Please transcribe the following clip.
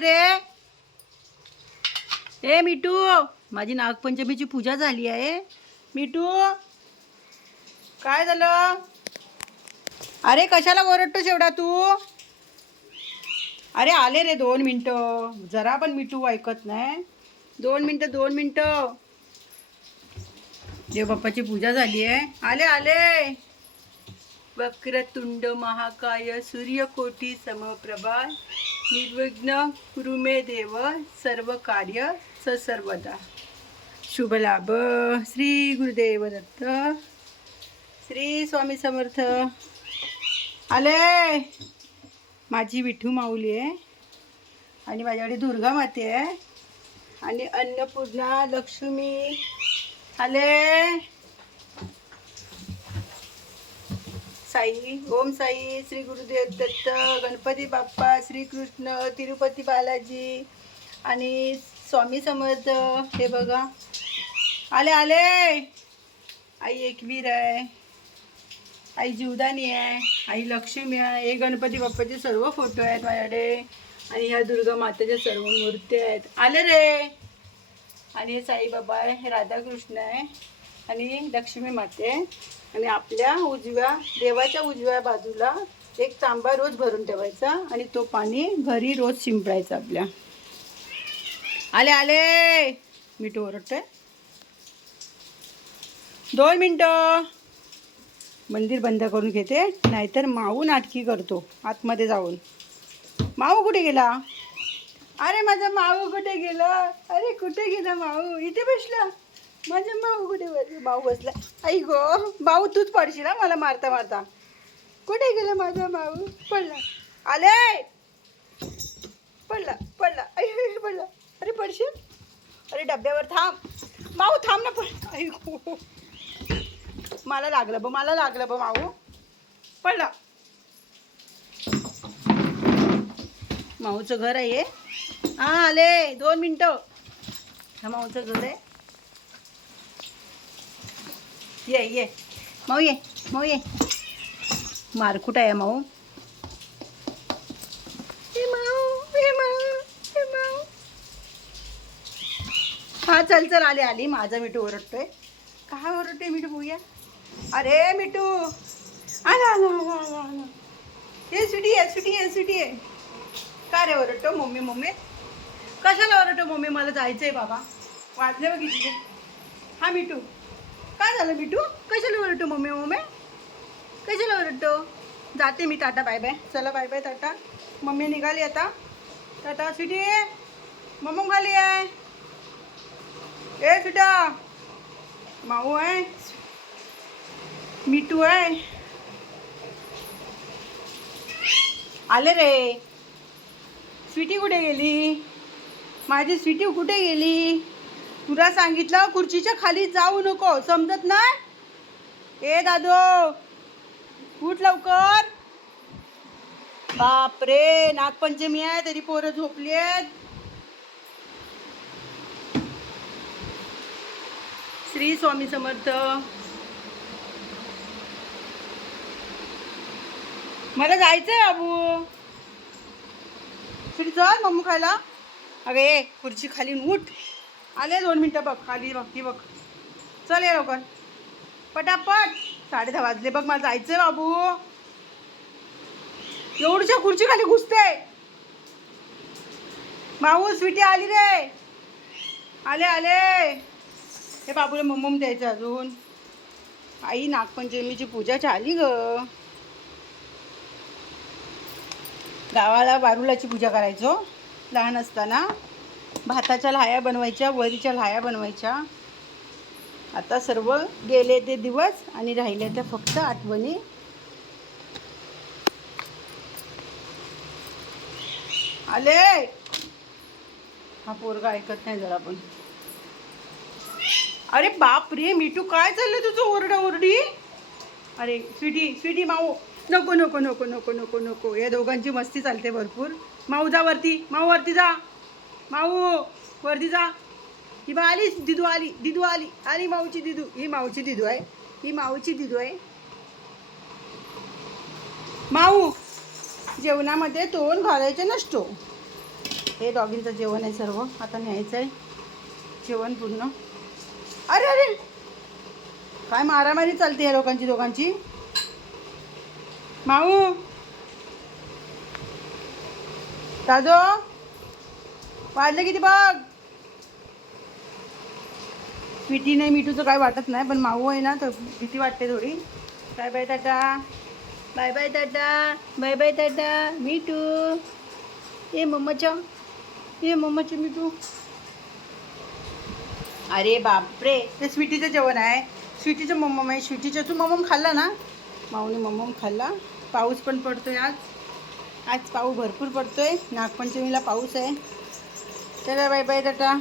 रे? ए मिठू, माझी नागपंचमीची पूजा झाली आहे. मिठू, काय झालं? अरे कशाला ओरडतोस एवढा तू? अरे आले रे 2 मिनटं. जरा पण मिठू ऐकत नाही. 2 मिनटं 2 मिनटं. देव बाप्पाची पूजा झाली आहे. आले आले. वक्रतुंड महाकाय सूर्यकोटी समप्रभा निर्विघ्न कुरु मे देव सर्व कार्य सर्वदा. शुभ लाभ. श्री गुरुदेव दत्त. श्री स्वामी समर्थ. आले. माझी विठू माऊली आहे आणि माझ्याकडे दुर्गा माते आहे आणि अन्नपूर्णा लक्ष्मी. आले. साई, ओम साई, श्री गुरुदेव दत्त, गणपती बाप्पा, श्रीकृष्ण, तिरुपती बालाजी आणि स्वामी समर्थ. हे बघा आले आले. आई एकवीर आहे, आई जीवदानी आहे, आई लक्ष्मी आहे. हे गणपती बाप्पाचे सर्व फोटो आहेत माझ्याकडे आणि ह्या दुर्गा मातेच्या सर्व मूर्ती आहेत. आले रे. आणि हे साईबाबा आहे, हे राधाकृष्ण आहे आणि लक्ष्मी माते आहे. आणि आपल्या देवाच्या उजव्या बाजूला एक तांबा रोज भरून ठेवायचा आणि तो पाणी घरी रोज शिंपडायचा आपल्या. आले आले. मिठू ओरडतोय. 2 मिनटं. मंदिर बंद करून घेते, नाहीतर माऊ नाटकी करतो आतमध्ये जाऊन. माऊ कुठे गेला? अरे माझा माऊ कुठे गेला? अरे कुठे गेला माऊ? इथे बसला. माझा माऊ कुठे बसला? माऊ बसला. आई गो भाऊ, तूच पडशील ना मला मारता मारता. कुठे गेला माझा माऊ? पडला. आले. पडला पडला. आई पडला. अरे पडशील. अरे डब्यावर थांब माऊ, थांब ना. पड. आई गो, मला लागलं बा माऊ. पडला. माऊचं घर आहे. हा आले. 2 मिनटं. हा माऊचं घर आहे. ये माऊ, ये माऊ, ये. मारकुट आहे माऊ. हे माऊ, हे माऊ, हे माऊ. हा चल आली. माझा मिठू ओरडतोय. काय ओरडतोय मिठू? बघूया. अरे मिठू, आला. हे सुटी आहे. का रे ओरडतो? मम्मी कशाला ओरडतो? मम्मी मला जायचंय बाबा. वाजले बघितले. हा मिठू, काय झालं मिठू? कशाला ओरडतो मम्मी? कशाला ओरडतो? जाते मी. Tata bye bye. चला बाय बाय टाटा. मम्मी निघाली आता. टाटा. सुटी मम्मी खाली आहे. ए सुटा, माऊ आहे, मिठू आहे. आले रे. स्वीटी कुठे गेली? माझी स्वीटी कुठे गेली? तुला सांगितलं खुर्चीच्या खाली जाऊ नको, समजत नाही? ए दादो, उठ लवकर. बापरे, नागपंचमी आहे तरी पोरं झोपली आहेत. श्री स्वामी समर्थ. मला जायचंय बाबू. श्री चल मम्मी खायला. अगे ये खुर्ची खाली उठ. आले 2 मिनटं. बघ खाली बघ, ती बघ. चल ये लवकर पटापट. 10:30 वाजले बघ. मला जायचंय बाबू. एवढ्या खुर्ची खाली घुसते. माऊ स्वीटी आली रे. आले. हे बाबूला मम्मम द्यायचं अजून. आई नागपंचमीची पूजा झाली ग. गावाला वारुळाची पूजा करायचो लहान असताना. भाताच्या लाह्या बनवायच्या, वरीच्या लाह्या बनवायच्या. आता सर्व गेले ते दिवस आणि राहिले ते फक्त आठवणी. आले. हा पोरगा ऐकत नाही जरा पण. अरे बाप रे मिठू, काय चाललंय तुझं ओरडाओरडी? अरे स्वीटी माऊ, नको. या दोघांची मस्ती चालते भरपूर. माऊ जा वरती. माऊ वरती जा. माऊ वरती जा. ही बा आली. दिदू आली माऊची दिदू. ही माऊची दिदू आहे. माऊ जेवणामध्ये तोंड घालायचं नसतो. हे डॉगींचं जेवण आहे सर्व. आता न्यायचं आहे जेवण पूर्ण. अरे अरे काय मारामारी चालते या लोकांची दोघांची. माऊ दादो वाजले किती बघ. स्वीटी नाही मिठूचं काय वाटत नाही, पण माऊ आहे ना तर भीती वाटते थोडी. Bye bye tata, bye bye tata, bye bye tata. Mithu ये मम्माच्या, ये मम्माच्या मिठू. अरे बापरे ते स्वीटीचं जेवण आहे. स्वीटीचं मम्मम आहे. स्वीटीचं तू मम्मम खाल्ला ना. माऊने मम्मम खाल्ला. पाऊस पण पडतोय आज. आज पाऊस भरपूर पडतोय. नागपंचमीला पाऊस आहे. चला बाय बाय टाटा.